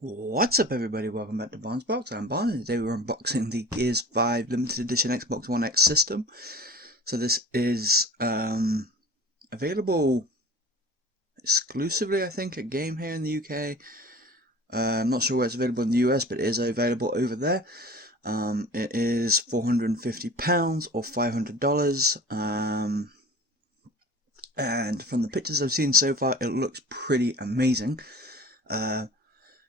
What's up everybody, welcome back to Bond's Box. I'm Bond and today we're unboxing the Gears 5 limited edition Xbox One X system. So this is available exclusively I think at Game here in the UK. I'm not sure where it's available in the US, but it is available over there. It is £450 or $500, and from the pictures I've seen so far it looks pretty amazing.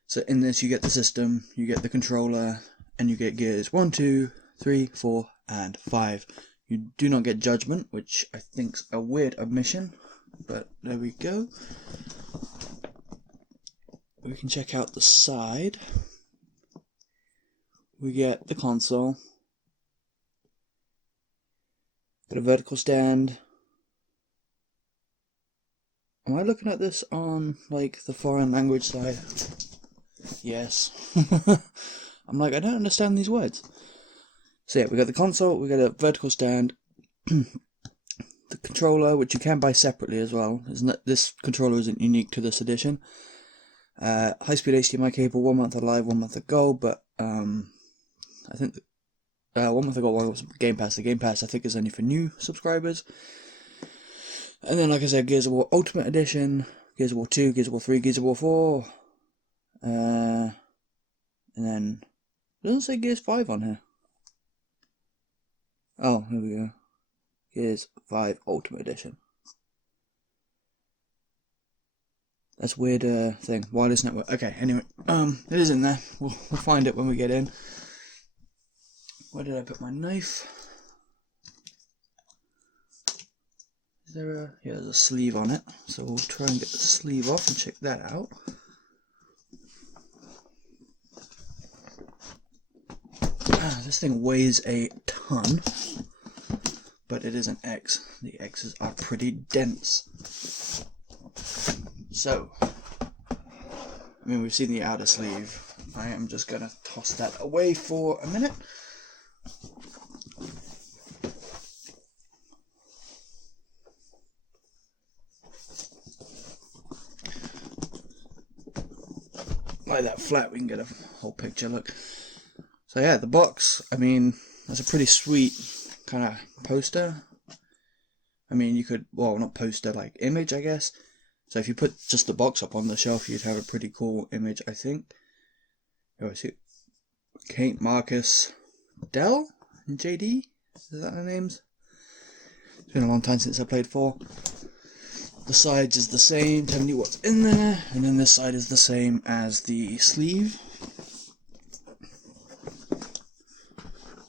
So in this you get the system, you get the controller, and you get gears 1, 2, 3, 4, and 5. You do not get Judgment, which I think's a weird omission, but there we go. We can check out the side. We get the console, got a vertical stand. Am I looking at this on like the foreign language side? Yes. I'm like, I don't understand these words. So yeah, we got the console, we got a vertical stand, the controller, which you can buy separately as well. This controller isn't unique to this edition. High-speed HDMI cable, 1 month of live, 1 month of gold, but I think 1 month of gold, 1 month of Game Pass. The Game Pass I think is only for new subscribers. And then, like I said, Gears of War Ultimate Edition, Gears of War 2, Gears of War 3, Gears of War 4. And then, it doesn't say Gears 5 on here. Oh, here we go. Gears 5 Ultimate Edition. That's a weird thing. Wireless network. Okay, anyway, it is in there. We'll find it when we get in. Where did I put my knife? Is there a... yeah, there's a sleeve on it. So we'll try and get the sleeve off and check that out. This thing weighs a ton, but it is an X. The X's are pretty dense. So, I mean, we've seen the outer sleeve. I am just going to toss that away for a minute. Like that flat, we can get a whole picture look. So yeah, the box, I mean, that's a pretty sweet kind of poster. I mean, you could, well, not poster, like image, I guess. So if you put just the box up on the shelf, you'd have a pretty cool image, I think. Oh, I see. Kate, Marcus, Dell, and JD? Is that their names? It's been a long time since I played 4. The sides is the same, telling you what's in there, and then this side is the same as the sleeve.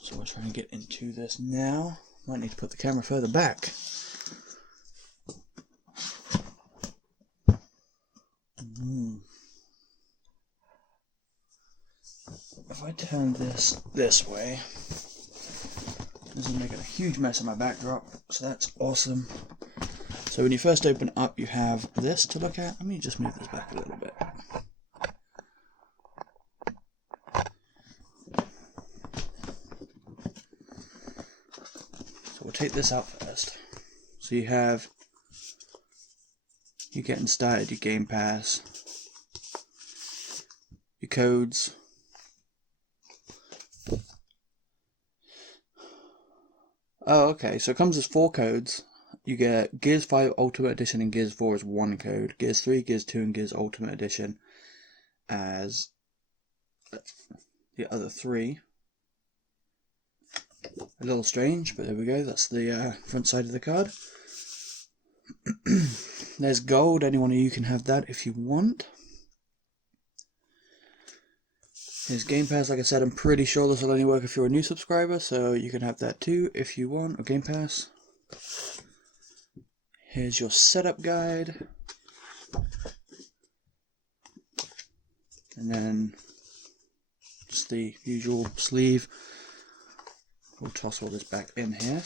So we're trying to get into this now. Might need to put the camera further back. If I turn this way, this is making a huge mess of my backdrop, so that's awesome. So when you first open it up, you have this to look at. Let me just move this back a little bit. So we'll take this out first. So you have, you're getting started, your Game Pass, your codes. Oh, okay, so it comes as 4 codes. You get Gears 5 Ultimate Edition and Gears 4 as 1 code, Gears 3, Gears 2 and Gears Ultimate Edition as the other 3. A little strange, but there we go, that's the front side of the card. There's gold, any one of you can have that if you want. Here's Game Pass, like I said, I'm pretty sure this will only work if you're a new subscriber, so you can have that too if you want, or Game Pass. Here's your setup guide. And then just the usual sleeve. We'll toss all this back in here.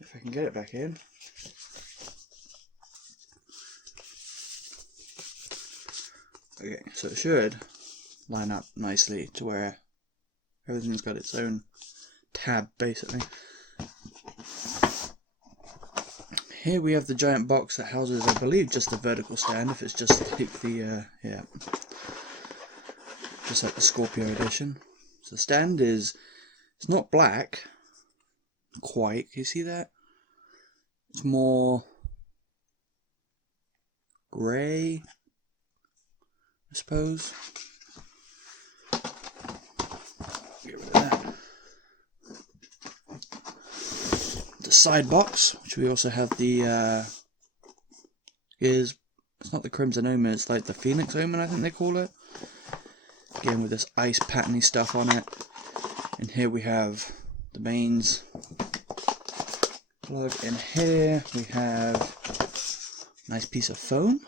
If I can get it back in. Okay, so it should line up nicely to where Everything's got its own tab, basically. Here we have the giant box that houses, I believe, just the vertical stand, if it's just like the, yeah, just like the Scorpio edition. So the stand is, it's not black, quite, can you see that? It's more grey, I suppose. Get rid of that. The side box, which we also have the, it's not the Crimson Omen, it's like the Phoenix Omen, I think they call it. Again with this ice patterny stuff on it. And here we have the mains plug. In here we have a nice piece of foam.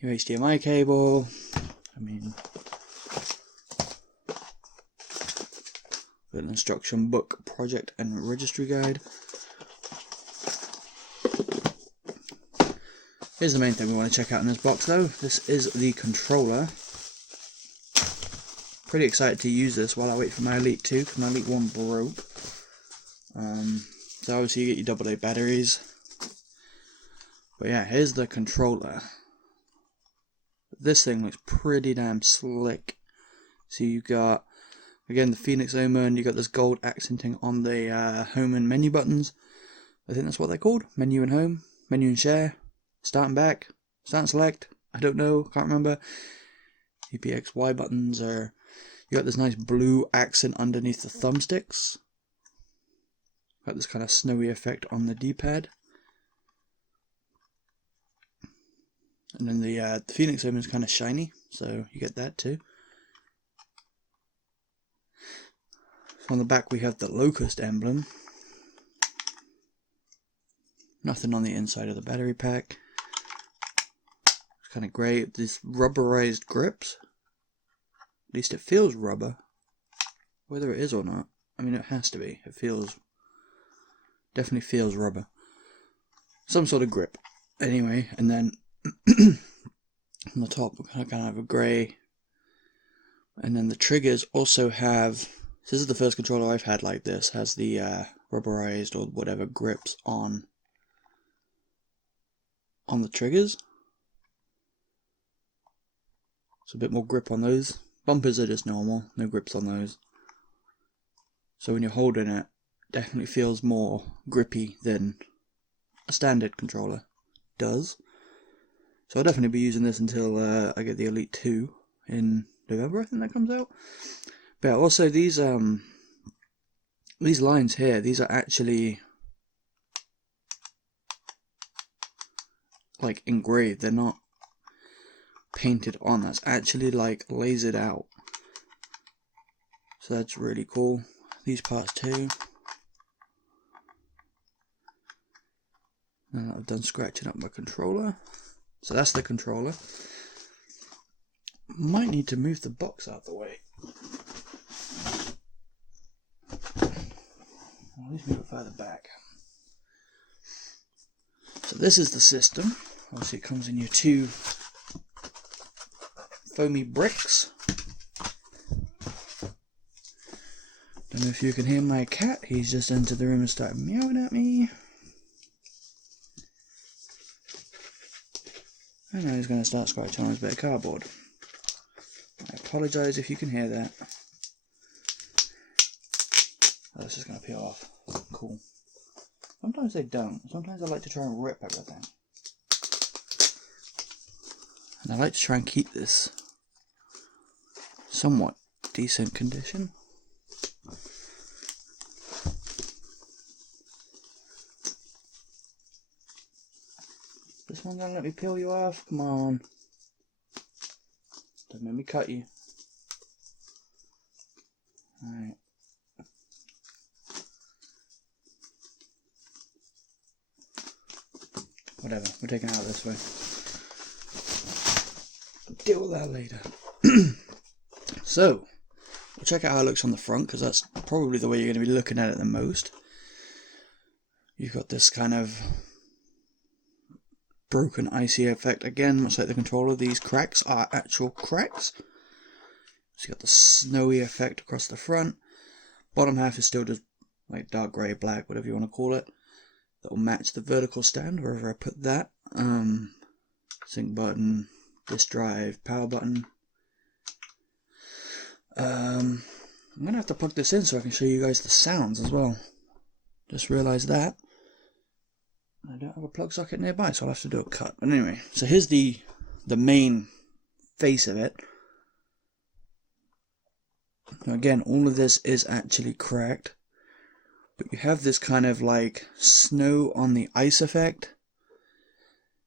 Your HDMI cable. I mean, an instruction book, project and registry guide. Here's the main thing we want to check out in this box though. This is the controller. Pretty excited to use this while I wait for my Elite 2 because my Elite 1 broke. So obviously you get your AA batteries. But yeah, here's the controller. This thing looks pretty damn slick. So you got, again, the Phoenix Omen, you got this gold accenting on the home and menu buttons. I think that's what they're called. Menu and home, menu and share, start and back, start and select, I don't know, can't remember. EPXY buttons are, you got this nice blue accent underneath the thumbsticks. Got this kind of snowy effect on the D-pad. And then the Phoenix Omen is kind of shiny, so you get that too. So on the back we have the Locust emblem. Nothing on the inside of the battery pack. It's kind of great. These rubberized grips. At least it feels rubber. Whether it is or not, I mean it has to be. It feels, definitely feels rubber. Some sort of grip. Anyway, and then on the top we kind of have a grey. And then the triggers also have, this is the first controller I've had like this, has the rubberized or whatever grips on the triggers. So a bit more grip on those. Bumpers are just normal, no grips on those. So when you're holding it, definitely feels more grippy than a standard controller does. So I'll definitely be using this until I get the Elite 2 in November, I think that comes out. But also these lines here, these are actually like engraved, they're not painted on, that's actually like lasered out. So that's really cool. These parts too. And I've done scratching up my controller. So that's the controller. Might need to move the box out of the way. At least move it further back. So this is the system. Obviously it comes in your two foamy bricks. Don't know if you can hear my cat, he's just entered the room and started meowing at me. And now he's going to start scratching on his bit of cardboard. I apologise if you can hear that. Oh, this is going to peel off. Cool. Sometimes they don't. Sometimes I like to try and rip everything. And I like to try and keep this somewhat decent condition. This one gonna let me peel you off? Come on. Don't make me cut you. Alright. Whatever, we're taking it out this way. Deal with that later. So, we'll check out how it looks on the front, because that's probably the way you're going to be looking at it the most. You've got this kind of broken icy effect again, much like the controller. These cracks are actual cracks. So you got the snowy effect across the front. Bottom half is still just like dark grey, black, whatever you want to call it. That will match the vertical stand wherever I put that. Sync button, disk drive, power button. I'm going to have to plug this in so I can show you guys the sounds as well. Just realised that. I don't have a plug socket nearby, so I'll have to do a cut. But anyway, so here's the main face of it. Now again, all of this is actually cracked. But you have this kind of like snow on the ice effect.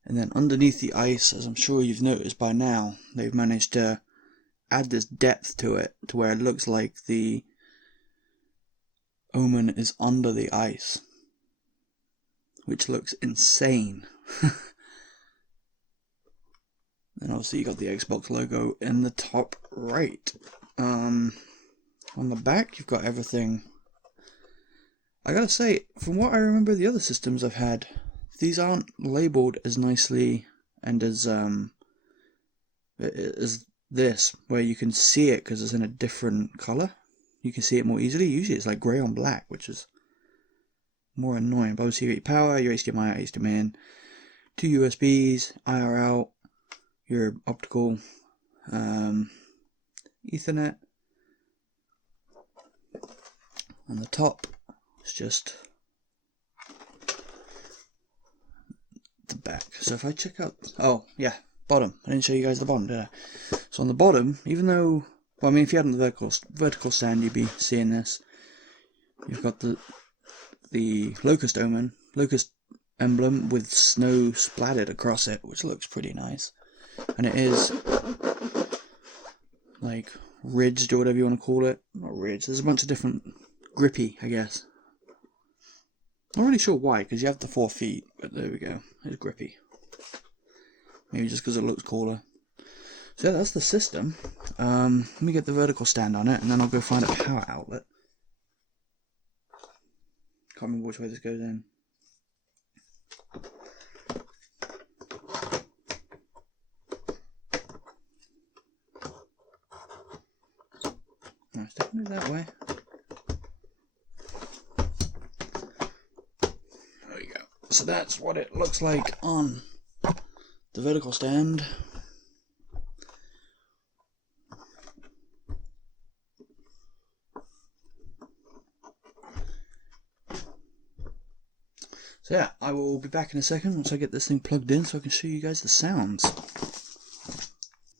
And then underneath the ice, as I'm sure you've noticed by now, they've managed to add this depth to it to where it looks like the Omen is under the ice, which looks insane. And obviously you got the Xbox logo in the top right. On the back you've got everything. I gotta say, from what I remember the other systems I've had, these aren't labelled as nicely and as this, where you can see it because it's in a different colour. You can see it more easily. Usually it's like grey on black, which is more annoying. But obviously you get your power, your HDMI out, HDMI in, 2 USBs, IR out, your optical, Ethernet. On the top, it's just the back. So if I check out, oh yeah, bottom. I didn't show you guys the bottom, did I? So on the bottom, even though, well, I mean, if you had on the vertical stand, you'd be seeing this. You've got the locust emblem with snow splattered across it, which looks pretty nice. And it is like ridged or whatever you want to call it. Not ridged. There's a bunch of different grippy, I guess. Not really sure why, because you have the 4 feet, but there we go. It's grippy. Maybe just because it looks cooler. So yeah, that's the system. Let me get the vertical stand on it, and then I'll go find a power outlet. Can't remember which way this goes in. No, it's definitely that way. There we go. So that's what it looks like on the vertical stand. So yeah, I will be back in a second once I get this thing plugged in so I can show you guys the sounds.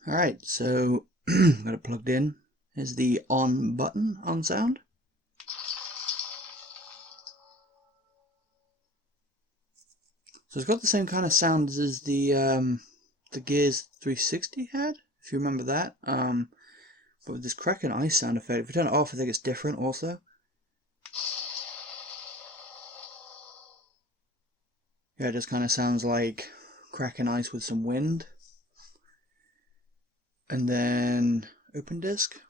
Alright, so got it plugged in. Here's the on button on sound. So it's got the same kind of sound as the Gears 360 had, if you remember that. But with this cracking ice sound effect, if you turn it off, I think it's different also. Yeah, it just kind of sounds like cracking ice with some wind. And then open disk.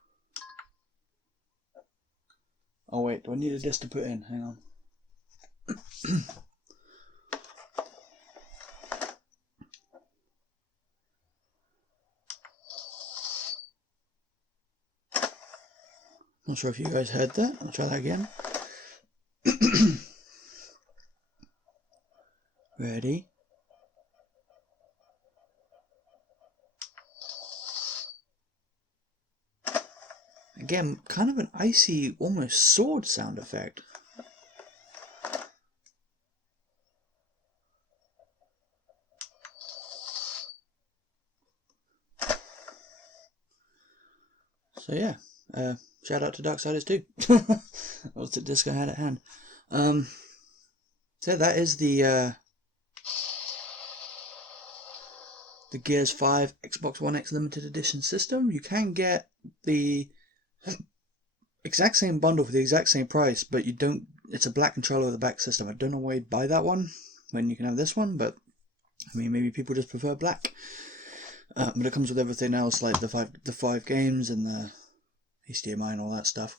Oh wait, do I need a disc to put in? Hang on. Not sure if you guys heard that. I'll try that again. Ready? Again, kind of an icy, almost sword sound effect. So yeah, shout out to Darksiders 2. That was the disc I had at hand. So that is the Gears 5 Xbox One X Limited Edition system. You can get the exact same bundle for the exact same price, but you don't. It's a black controller with a back system. I don't know why you'd buy that one when you can have this one, but I mean, maybe people just prefer black. But it comes with everything else, like the five games and the HDMI and all that stuff.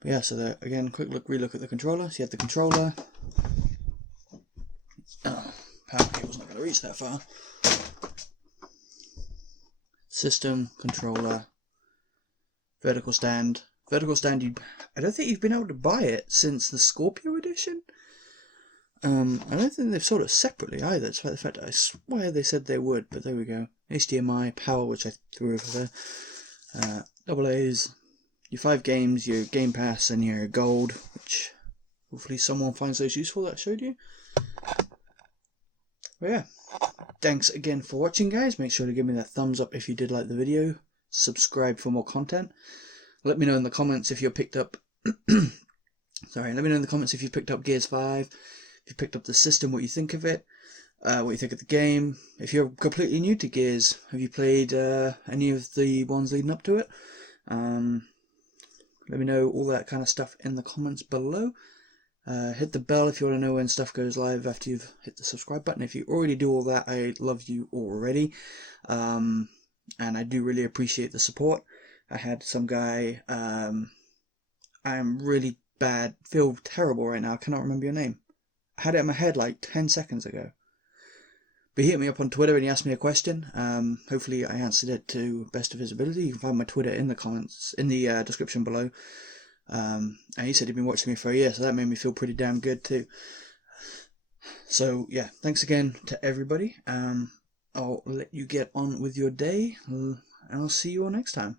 But yeah, so again, quick relook at the controller. So you have the controller. Oh, power cable's not going to reach that far. System, controller, Vertical stand. Vertical stand, I don't think you've been able to buy it since the Scorpio edition. I don't think they've sold it separately either, despite the fact that I swear they said they would, but there we go. HDMI, power, which I threw over there. Double A's, your 5 games, your Game Pass, and your Gold, which hopefully someone finds those useful that I showed you. But yeah, thanks again for watching, guys. Make sure to give me that thumbs up if you did like the video. Subscribe for more content. Let me know in the comments if you picked up let me know in the comments if you picked up Gears 5, if you picked up the system, what you think of it, what you think of the game. If you're completely new to Gears, have you played any of the ones leading up to it? Let me know all that kind of stuff in the comments below. Hit the bell if you want to know when stuff goes live after you've hit the subscribe button. If you already do all that, I love you already. And I do really appreciate the support. I had some guy, I'm really bad, feel terrible right now, I cannot remember your name. I had it in my head like 10 seconds ago. But he hit me up on Twitter and he asked me a question. Hopefully I answered it to best of his ability. You can find my Twitter in the comments, in the description below. And he said he'd been watching me for a year, so that made me feel pretty damn good too. So yeah, thanks again to everybody. I'll let you get on with your day, and I'll see you all next time.